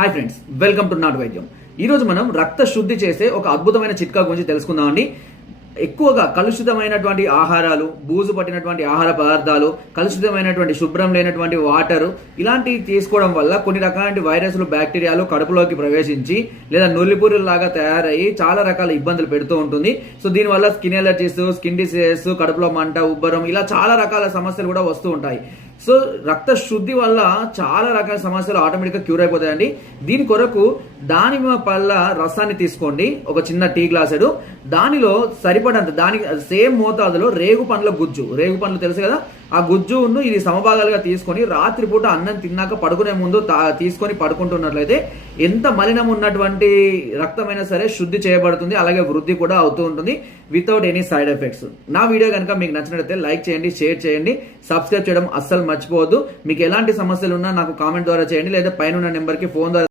Hi friends, welcome to నాటు వైద్యం. ఈరోజు మనం రక్త శుద్ధి చేసే ఒక అద్భుతమైన చిట్కా గురించి తెలుసుకుందామండి. ఎక్కువగా కలుషితమైనటువంటి ఆహారాలు, బూజు పట్టినటువంటి ఆహార పదార్థాలు, కలుషితమైనటువంటి శుభ్రం లేనటువంటి వాటరు ఇలాంటివి తీసుకోవడం వల్ల కొన్ని రకాల వైరస్లు, బ్యాక్టీరియాలు కడుపులోకి ప్రవేశించి లేదా నొల్లిపూరులాగా తయారయ్యి చాలా రకాల ఇబ్బందులు పెడుతూ ఉంటుంది. సో దీనివల్ల స్కిన్ ఎలర్జీస్, స్కిన్ డిసీజెస్, కడుపులో మంట, ఉబ్బరం ఇలా చాలా రకాల సమస్యలు కూడా వస్తూ ఉంటాయి. సో రక్త శుద్ధి వల్ల చాలా రకాల సమస్యలు ఆటోమేటిక్గా క్యూర్ అయిపోతాయండి. దీని కొరకు దానిమ్మ పళ్ళ రసాన్ని తీసుకోండి, ఒక చిన్న టీ గ్లాసుడు. దానిలో సరిపడంత దానికి సేమ్ మోతాదులో రేగు పండ్లు తెలుసు కదా, ఆ గుజ్జును ఇది సమభాగాలుగా తీసుకొని రాత్రిపూట అన్నం తిన్నాక పడుకునే ముందు తీసుకొని పడుకుంటున్నట్లయితే ఎంత మలినం ఉన్నటువంటి రక్తమైనా సరే శుద్ధి చేయబడుతుంది, అలాగే వృద్ధి కూడా అవుతూ ఉంటుంది వితౌట్ ఎనీ సైడ్ ఎఫెక్ట్స్. నా వీడియో కనుక మీకు నచ్చినట్లయితే లైక్ చేయండి, షేర్ చేయండి, సబ్స్క్రైబ్ చేయడం అస్సలు మర్చిపోవద్దు. మీకు ఎలాంటి సమస్యలు ఉన్నా నాకు కామెంట్ ద్వారా చేయండి, లేదా పైన నెంబర్కి ఫోన్ ద్వారా